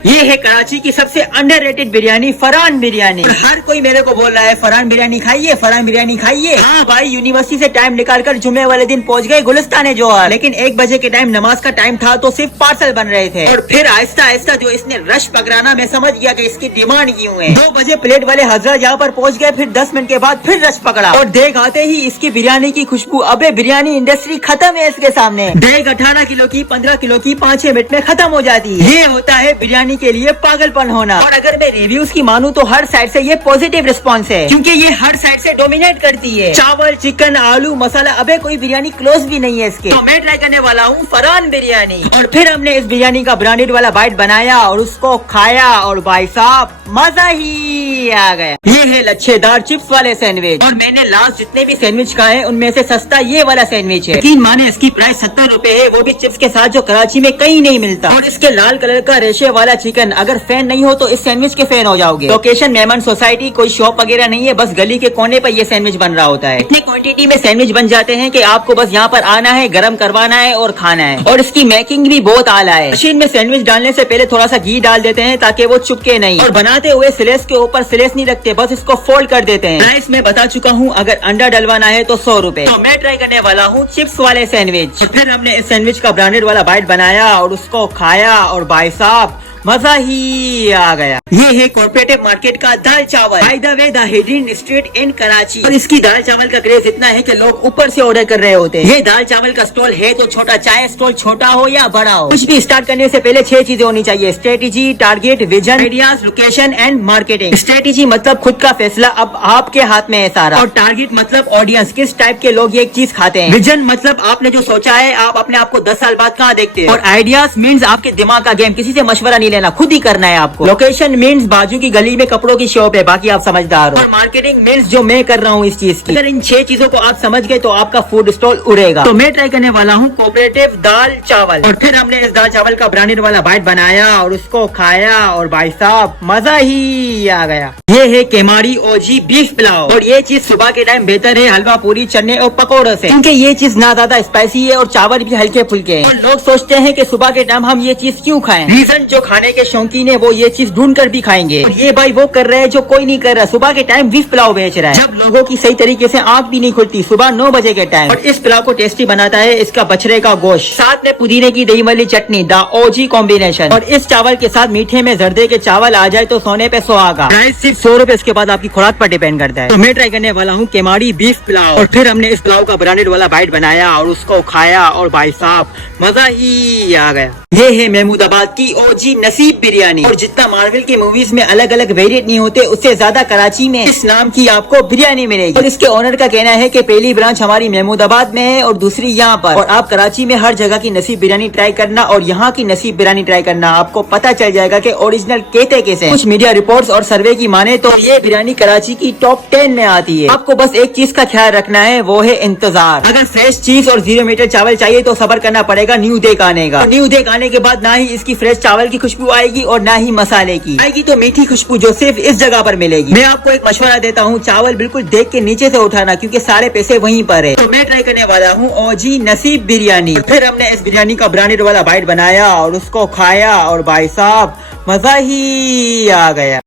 ये है कराची की सबसे अंडररेटेड बिरयानी, फरहान बिरयानी। हर कोई मेरे को बोल रहा है फरहान बिरयानी खाइए, फरहान बिरयानी खाइए। हाँ भाई, यूनिवर्सिटी से टाइम निकालकर जुम्मे वाले दिन पहुंच गए गुलिस्तान जोहर, लेकिन 1 बजे के टाइम नमाज का टाइम था तो सिर्फ पार्सल बन रहे थे। और फिर आहिस्ता आहिस्ता जो इसने रश पकड़ाना, मैं समझ गया कि इसकी डिमांड क्यों है। 2 बजे प्लेट वाले हजरत यहाँ पर पहुँच गए, फिर 10 मिनट के बाद फिर रश पकड़ा और देख आते ही इसकी बिरयानी की खुशबू। अबे बिरयानी इंडस्ट्री खत्म है इसके सामने। देख 18 किलो की, 15 किलो की 5-6 मिनट में खत्म हो जाती है। ये होता है बिरयानी के लिए पागलपन होना। और अगर मैं रिव्यूज की मानूं तो हर साइड से ये पॉजिटिव रिस्पांस है, क्योंकि ये हर साइड से डोमिनेट करती है। चावल, चिकन, आलू, मसाला, अबे कोई बिरयानी क्लोज भी नहीं है इसके। तो मैं ट्राई करने वाला हूँ फरहान बिरयानी। और फिर हमने इस बिरयानी का ब्रांडेड वाला बाइट बनाया और उसको खाया और भाई साहब मजा ही आ गया। ये है लच्छेदार चिप्स वाले सैंडविच। और मैंने लास्ट जितने भी सैंडविच खाए उनमें से सस्ता ये वाला सैंडविच है। यकीन माने इसकी प्राइस 70 रुपए है, वो भी चिप्स के साथ, जो कराची में कहीं नहीं मिलता। और इसके लाल कलर का रेशे वाला चिकन, अगर फैन नहीं हो तो इस सैंडविच के फैन हो जाओगे। लोकेशन मेमन सोसाइटी, कोई शॉप वगैरह नहीं है, बस गली के कोने पर ये सैंडविच बन रहा होता है। इतनी क्वांटिटी में सैंडविच बन जाते हैं कि आपको बस यहाँ पर आना है, गरम करवाना है और खाना है। और इसकी मेकिंग भी बहुत आला है। मशीन में सैंडविच डालने से पहले थोड़ा सा घी डाल देते हैं ताकि वो चुपके नहीं, और बनाते हुए स्लेस के ऊपर स्लेस नहीं रखते, बस इसको फोल्ड कर देते हैं। प्राइस में बता चुका हूँ, अगर अंडा डलवाना है तो 100 रुपए। तो मैं ट्राई करने वाला हूँ चिप्स वाले सैंडविच। फिर हमने इस सैंडविच का ब्रांडेड वाला बाइट बनाया और उसको खाया और भाई साहब मजा ही आ गया। ये है कॉर्पोरेटिव मार्केट का दाल चावल, by the way the hidden street in Karachi. और इसकी दाल चावल का क्रेज इतना है कि लोग ऊपर से ऑर्डर कर रहे होते हैं। ये दाल चावल का स्टॉल है तो छोटा, चाहे स्टॉल छोटा हो या बड़ा हो, कुछ भी स्टार्ट करने से पहले 6 चीजें होनी चाहिए: strategy, target, vision, ideas, location and marketing. Strategy मतलब खुद का फैसला, अब आपके हाथ में है सारा। और टारगेट मतलब ऑडियंस, किस टाइप के लोग ये एक चीज खाते हैं। विजन मतलब आपने जो सोचा है, आप अपने आप को 10 साल बाद कहाँ देखते हैं। और आइडियाज मीन्स आपके दिमाग का गेम, किसी से मशवरा नहीं लेना, खुद ही करना है आपको। लोकेशन मीन्स बाजू की गली में कपड़ों की शॉप है, बाकी आप समझदार हो। और मार्केटिंग मीन्स जो मैं कर रहा हूँ इस चीज की। अगर इन 6 चीजों को आप समझ गए तो आपका फूड स्टॉल उड़ेगा। तो मैं ट्राई करने वाला हूँ कोऑपरेटिव दाल चावल। और फिर हमने इस दाल चावल का ब्रांडेड वाला बाइट बनाया और उसको खाया और भाई साहब मजा ही आ गया। ये है केमाड़ी ओजी बीफ पुलाव। और ये चीज सुबह के टाइम बेहतर है हलवा पूरी, चने और पकौड़ों से, क्योंकि ये चीज ना ज्यादा स्पाइसी है और चावल भी हल्के फुल्के हैं। और लोग सोचते हैं कि सुबह के टाइम हम ये चीज क्यों खाएं। रीजन, जो खाने के शौकीन है वो ये चीज ढूंढ कर भी खाएंगे। और ये भाई वो कर रहे हैं जो कोई नहीं कर रहा, सुबह के टाइम बीफ पुलाव बेच रहा है, जब लोगों की सही तरीके से आंख भी नहीं खुलती, सुबह 9 बजे के टाइम। और इस पुलाव को टेस्टी बनाता है इसका बछड़े का गोश्त, साथ में पुदीने की दही वाली चटनी, द ओजी कॉम्बिनेशन। और इस चावल के साथ मीठे में जर्दे के चावल आ जाए तो सोने पे सुहागा। प्राइस सिर्फ 100 रुपए, इसके बाद आपकी खुराक पर डिपेंड करता है। तो मैं ट्राई करने वाला हूँ केमाड़ी बीफ पुलाव। और फिर हमने इस पुलाव का ब्रांडेड वाला बाइट बनाया और उसको खाया और भाई साहब मजा ही आ गया। ये है महमूदाबाद की ओजी नसीब बिरयानी। और जितना मार्वल की मूवीज में अलग अलग वेरिएंट नहीं होते, उससे ज्यादा कराची में इस नाम की आपको बिरयानी मिलेगी। और इसके ओनर का कहना है कि पहली ब्रांच हमारी महमूदाबाद में है और दूसरी यहाँ पर। और आप कराची में हर जगह की नसीब बिरयानी ट्राई करना और यहाँ की नसीब बिरयानी ट्राई करना, आपको पता चल जाएगा कि ओरिजिनल कहते कैसे। कुछ मीडिया रिपोर्ट्स और सर्वे की माने तो ये बिरयानी कराची की टॉप 10 में आती है। आपको बस एक चीज का ख्याल रखना है, वो है इंतजार। अगर फ्रेश चीज और 0 मीटर चावल चाहिए तो सब्र करना पड़ेगा न्यू देक आने का। न्यू देक आने के बाद ना ही इसकी फ्रेश चावल की खुशबू आएगी और ना ही मसाले की आएगी, तो मीठी खुशबू जो सिर्फ इस जगह पर मिलेगी। मैं आपको एक मशवरा देता हूँ, चावल बिल्कुल देख के नीचे से उठाना, क्योंकि सारे पैसे वहीं पर है। तो मैं ट्राई करने वाला हूँ ओजी नसीब बिरयानी। फिर हमने इस बिरयानी का ब्रांडेड वाला बाइट बनाया और उसको खाया और भाई साहब मजा ही आ गया।